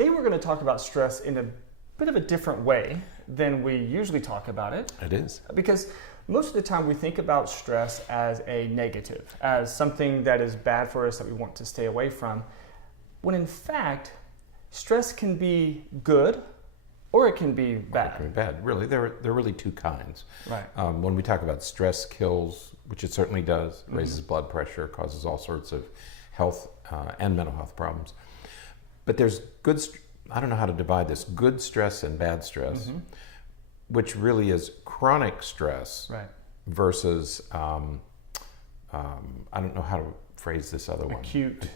Today we're going to talk about stress in a bit of a different way than we usually talk about it. It is. Because most of the time we think about stress as a negative, as something that is bad for us that we want to stay away from, when in fact, stress can be good or it can be bad. It can be bad. Really, there are really two kinds. Right. When we talk about stress kills, which it certainly does, raises blood pressure, causes all sorts of health and mental health problems. But there's I don't know how to divide this, good stress and bad stress, which really is chronic stress versus, I don't know how to phrase this other one. Acute.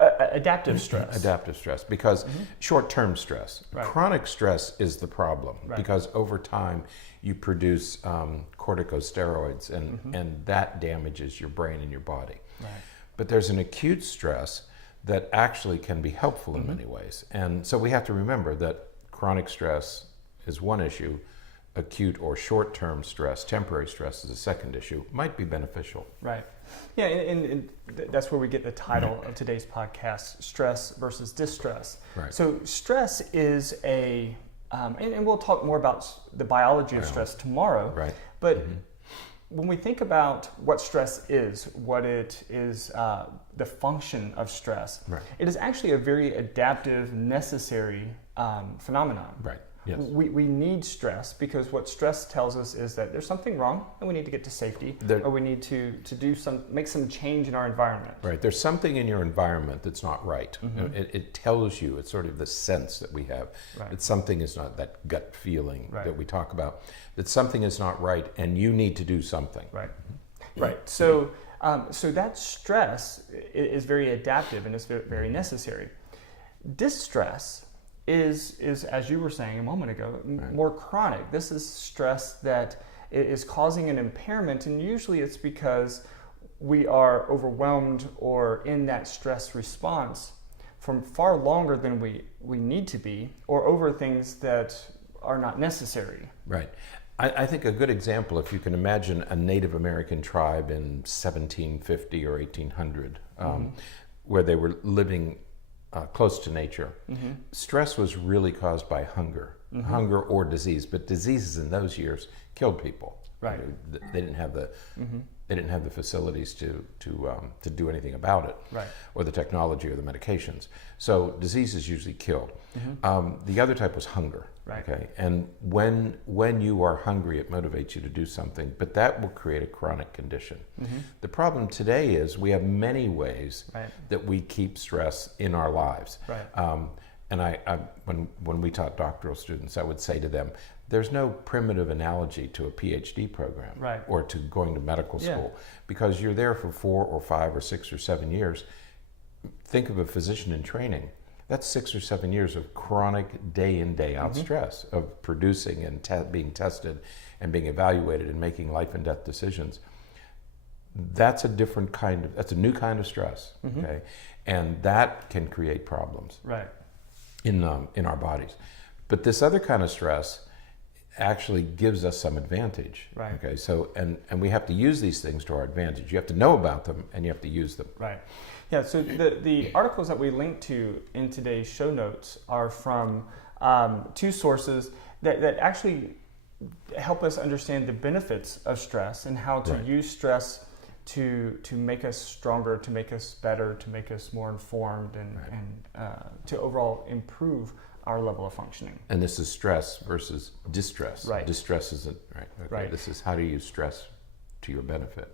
Adaptive stress, because short-term stress. Chronic stress is the problem, because over time you produce corticosteroids, and that damages your brain and your body. But there's an acute stress that actually can be helpful in many ways. And so we have to remember that chronic stress is one issue, acute or short-term stress, temporary stress is a second issue, might be beneficial. Right. Yeah, and that's where we get the title of today's podcast, Stress versus Distress. Right. So stress is and we'll talk more about the biology of stress tomorrow. Right. But when we think about what stress is, what it is, the function of stress, it is actually a very adaptive, necessary phenomenon. Right. Yes. We need stress because what stress tells us is that there's something wrong and we need to get to safety, or we need to make some change in our environment. Right. There's something in your environment that's not right. It tells you, it's sort of the sense that we have, that something is not, that gut feeling that we talk about, that something is not right and you need to do something. Right. Right. So that stress is very adaptive and it's very necessary. Distress is, as you were saying a moment ago, more chronic. This is stress that is causing an impairment, and usually it's because we are overwhelmed or in that stress response from far longer than we need to be, or over things that are not necessary. Right. I think a good example, if you can imagine a Native American tribe in 1750 or 1800, where they were living close to nature. Stress was really caused by hunger, hunger or disease. But diseases in those years killed people. Right. They didn't have the facilities to do anything about it, or the technology or the medications. So diseases usually killed. The other type was hunger. Okay, and when you are hungry, it motivates you to do something, but that will create a chronic condition. The problem today is we have many ways that we keep stress in our lives. And when we taught doctoral students, I would say to them, there's no primitive analogy to a PhD program or to going to medical school, because you're there for 4 or 5 or 6 or 7 years. Think of a physician in training. That's 6 or 7 years of chronic day in, day out stress, of producing and being tested and being evaluated and making life and death decisions. That's a new kind of stress, okay? And that can create problems in our bodies. But this other kind of stress actually gives us some advantage, okay? So, and we have to use these things to our advantage. You have to know about them and you have to use them. Right. Yeah, so the articles that we link to in today's show notes are from 2 sources that actually help us understand the benefits of stress and how to use stress to make us stronger, to make us better, to make us more informed, and to overall improve our level of functioning. And this is stress versus distress. Distress isn't This is how to use stress to your benefit.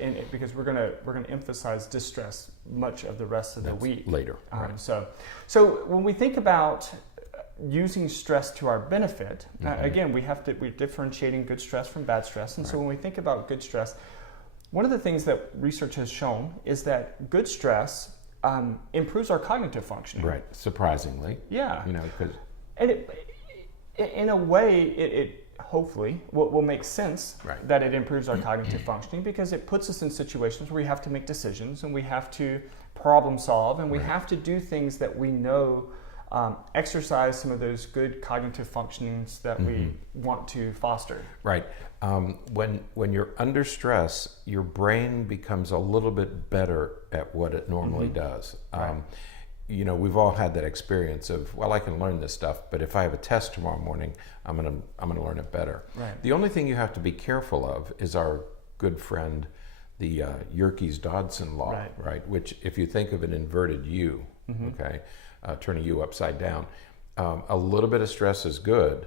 And because we're gonna emphasize distress much of the rest of the week later. So when we think about using stress to our benefit, again we're differentiating good stress from bad stress, and so when we think about good stress, one of the things that research has shown is that good stress improves our cognitive functioning. Right. Surprisingly. Yeah. Because and in a way it hopefully will make sense that it improves our cognitive functioning, because it puts us in situations where we have to make decisions and we have to problem solve and we have to do things that we know exercise some of those good cognitive functionings that we want to foster. Right. When you're under stress, your brain becomes a little bit better at what it normally does. we've all had that experience of, well, I can learn this stuff, but if I have a test tomorrow morning, I'm gonna learn it better. Right. The only thing you have to be careful of is our good friend, the Yerkes-Dodson law, right? Which, if you think of an inverted U, okay, turn a U upside down, a little bit of stress is good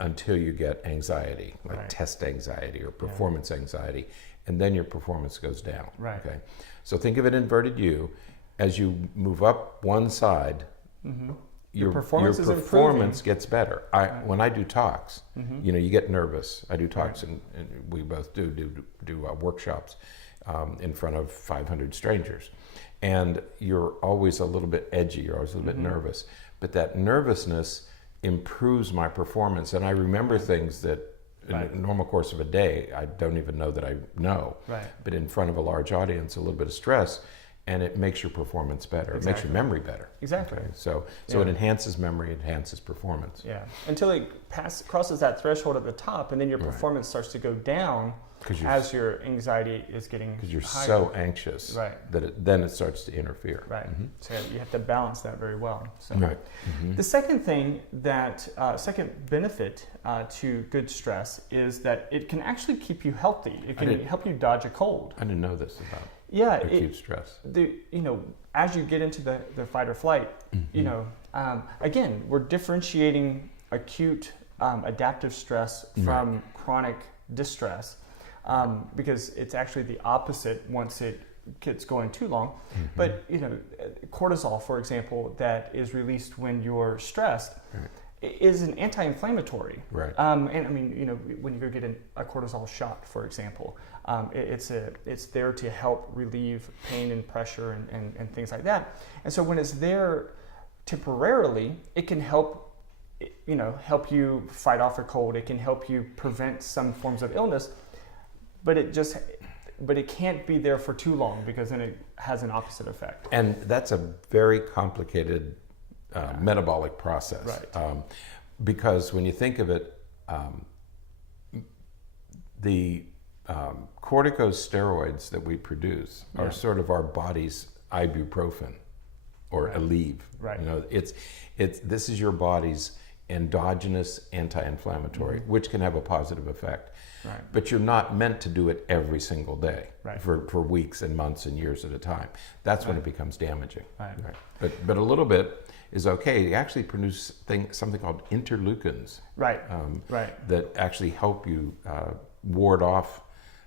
until you get anxiety, like test anxiety or performance anxiety, and then your performance goes down. Right. Okay, so think of an inverted U. As you move up one side, your performance gets better. When I do talks, you get nervous. I do talks, and we both do workshops in front of 500 strangers, and you're always a little bit edgy. You're always a little bit nervous, but that nervousness improves my performance, and I remember things that in the normal course of a day I don't even know that I know. But in front of a large audience, a little bit of stress, and it makes your performance better. It makes your memory better. Exactly. Okay? So it enhances memory, it enhances performance. Yeah. Until it crosses that threshold at the top, and then your performance starts to go down as your anxiety is getting higher. Because you're so anxious that then it starts to interfere. Right. So you have to balance that very well. So. Right. The second thing that, second benefit to good stress is that it can actually keep you healthy. It can help you dodge a cold. I didn't know this about acute stress. As you get into the fight or flight, again, we're differentiating acute adaptive stress from chronic distress, because it's actually the opposite once it gets going too long. But cortisol, for example, that is released when you're stressed, is an anti-inflammatory. And I mean, when you go get a cortisol shot, for example, it's there to help relieve pain and pressure and things like that. And so when it's there temporarily, it can help you fight off a cold. It can help you prevent some forms of illness, but it can't be there for too long, because then it has an opposite effect. And that's a very complicated metabolic process. Because when you think of it, the corticosteroids that we produce are sort of our body's ibuprofen or Aleve. This is your body's endogenous anti-inflammatory, which can have a positive effect. But you're not meant to do it every single day for weeks and months and years at a time. That's when it becomes damaging. But a little bit is okay. You actually produce something called interleukins that actually help you ward off.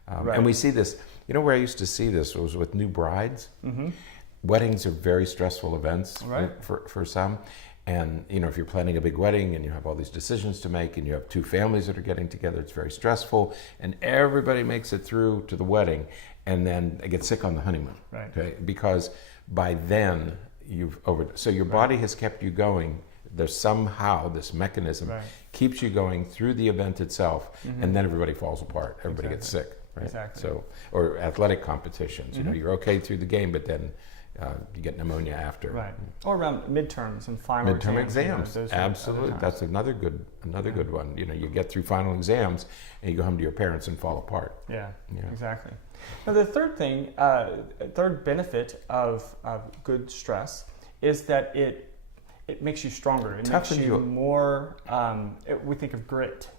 And we see this, where I used to see this was with new brides. Weddings are very stressful events for some. And, if you're planning a big wedding and you have all these decisions to make and you have two families that are getting together, it's very stressful, and everybody makes it through to the wedding, and then they get sick on the honeymoon. Okay? Because by then so your body has kept you going. There's somehow this mechanism keeps you going through the event itself, and then everybody falls apart. Everybody gets sick. So, or athletic competitions, you're okay through the game, but then you get pneumonia after. Or around midterms and final exams. Absolutely. That's another good one. You get through final exams and you go home to your parents and fall apart. Exactly. Now the third thing, third benefit of good stress is that it makes you stronger. It makes you more, we think of grit,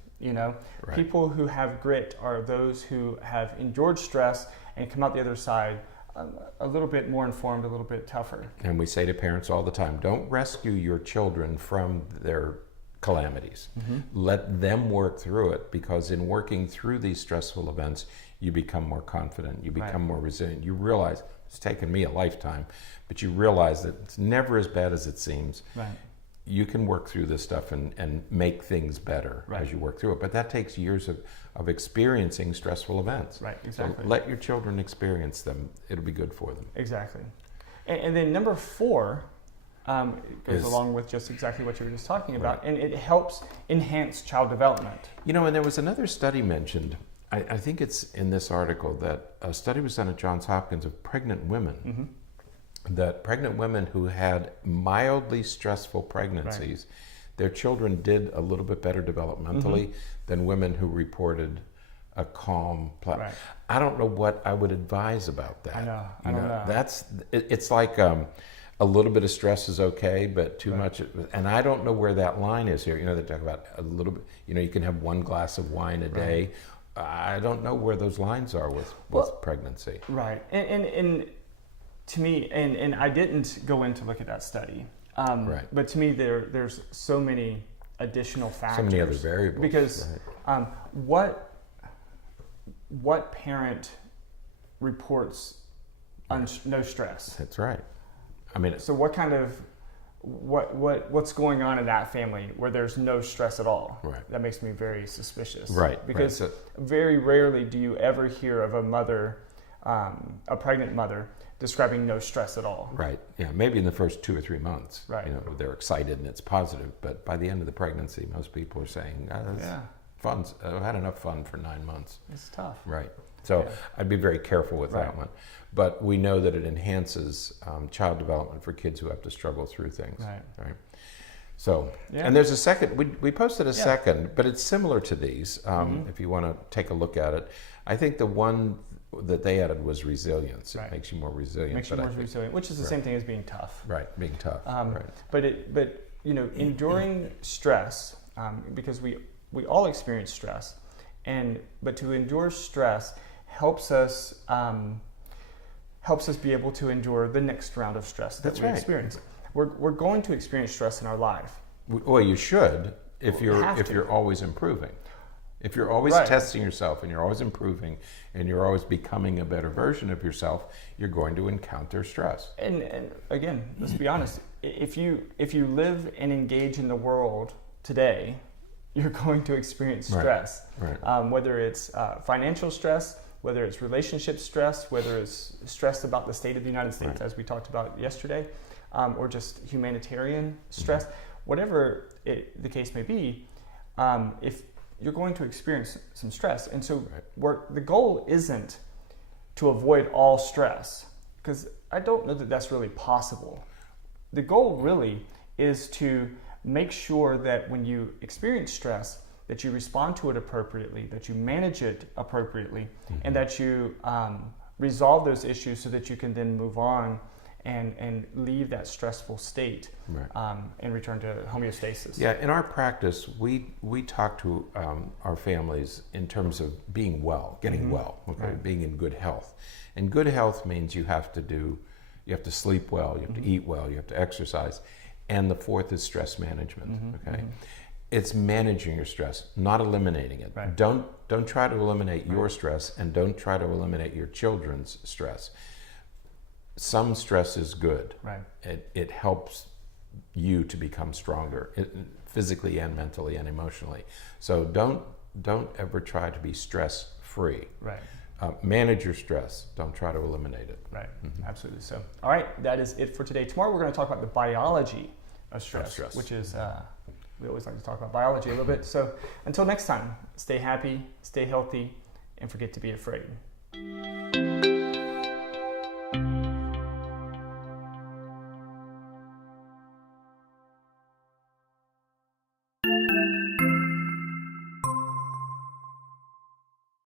People who have grit are those who have endured stress and come out the other side a little bit more informed, a little bit tougher. And we say to parents all the time, don't rescue your children from their calamities. Let them work through it, because in working through these stressful events, you become more confident, you become more resilient. You realize, it's taken me a lifetime, but you realize that it's never as bad as it seems. You can work through this stuff and make things better as you work through it. But that takes years of experiencing stressful events. So let your children experience them. It'll be good for them. Exactly. And then number 4 goes along with just exactly what you were just talking about, and it helps enhance child development. And there was another study mentioned, I think it's in this article, that a study was done at Johns Hopkins of pregnant women. That pregnant women who had mildly stressful pregnancies, their children did a little bit better developmentally than women who reported a calm I don't know what I would advise about that. I don't know. It's like A little bit of stress is okay, but too much, and I don't know where that line is here. You know, they talk about a little bit, you know, you can have 1 glass of wine a day. I don't know where those lines are with pregnancy. Right. And to me, and I didn't go in to look at that study, but to me there's so many additional factors. So many other variables. Because what parent reports no stress? That's right. I mean, so what kind of what's going on in that family where there's no stress at all? Right. That makes me very suspicious. Right. Because So, very rarely do you ever hear of a mother, a pregnant mother, describing no stress at all. right. Yeah. Maybe in the first 2 or 3 months, Right. you know, they're excited and it's positive, but by the end of the pregnancy, most people are saying, fun. I've had enough fun for 9 months. It's tough. Right. So I'd be very careful with that one. But we know that it enhances child development for kids who have to struggle through things. Right. So, and there's a second, we posted a second, but it's similar to these, if you want to take a look at it. I think the one that they added was resilience. It makes you more resilient. Makes you more resilient, which is the same thing as being tough. Right, being tough. But you know, enduring stress, because we all experience stress, but to endure stress helps us be able to endure the next round of stress that we experience. We're going to experience stress in our life. Well, you should if you're always improving. If you're always testing yourself and you're always improving and you're always becoming a better version of yourself, you're going to encounter stress. And again, let's be honest. If you live and engage in the world today, you're going to experience stress. Right. Whether it's financial stress, whether it's relationship stress, whether it's stress about the state of the United States, as we talked about yesterday, or just humanitarian stress, whatever the case may be, if you're going to experience some stress. And so the goal isn't to avoid all stress, because I don't know that that's really possible. The goal really is to make sure that when you experience stress, that you respond to it appropriately, that you manage it appropriately, and that you resolve those issues so that you can then move on and leave that stressful state and return to homeostasis. Yeah, in our practice, we talk to our families in terms of being well, getting well, being in good health. And good health means you have to sleep well, you have to eat well, you have to exercise. And the fourth is stress management, It's managing your stress, not eliminating it. Right. Don't try to eliminate your stress, and don't try to eliminate your children's stress. Some stress is good. Right. It helps you to become stronger, physically and mentally and emotionally. So don't ever try to be stress free. Right. Manage your stress. Don't try to eliminate it. Right. Absolutely. So, all right, that is it for today. Tomorrow we're going to talk about the biology of stress. Which is. We always like to talk about biology a little bit. So until next time, stay happy, stay healthy, and forget to be afraid.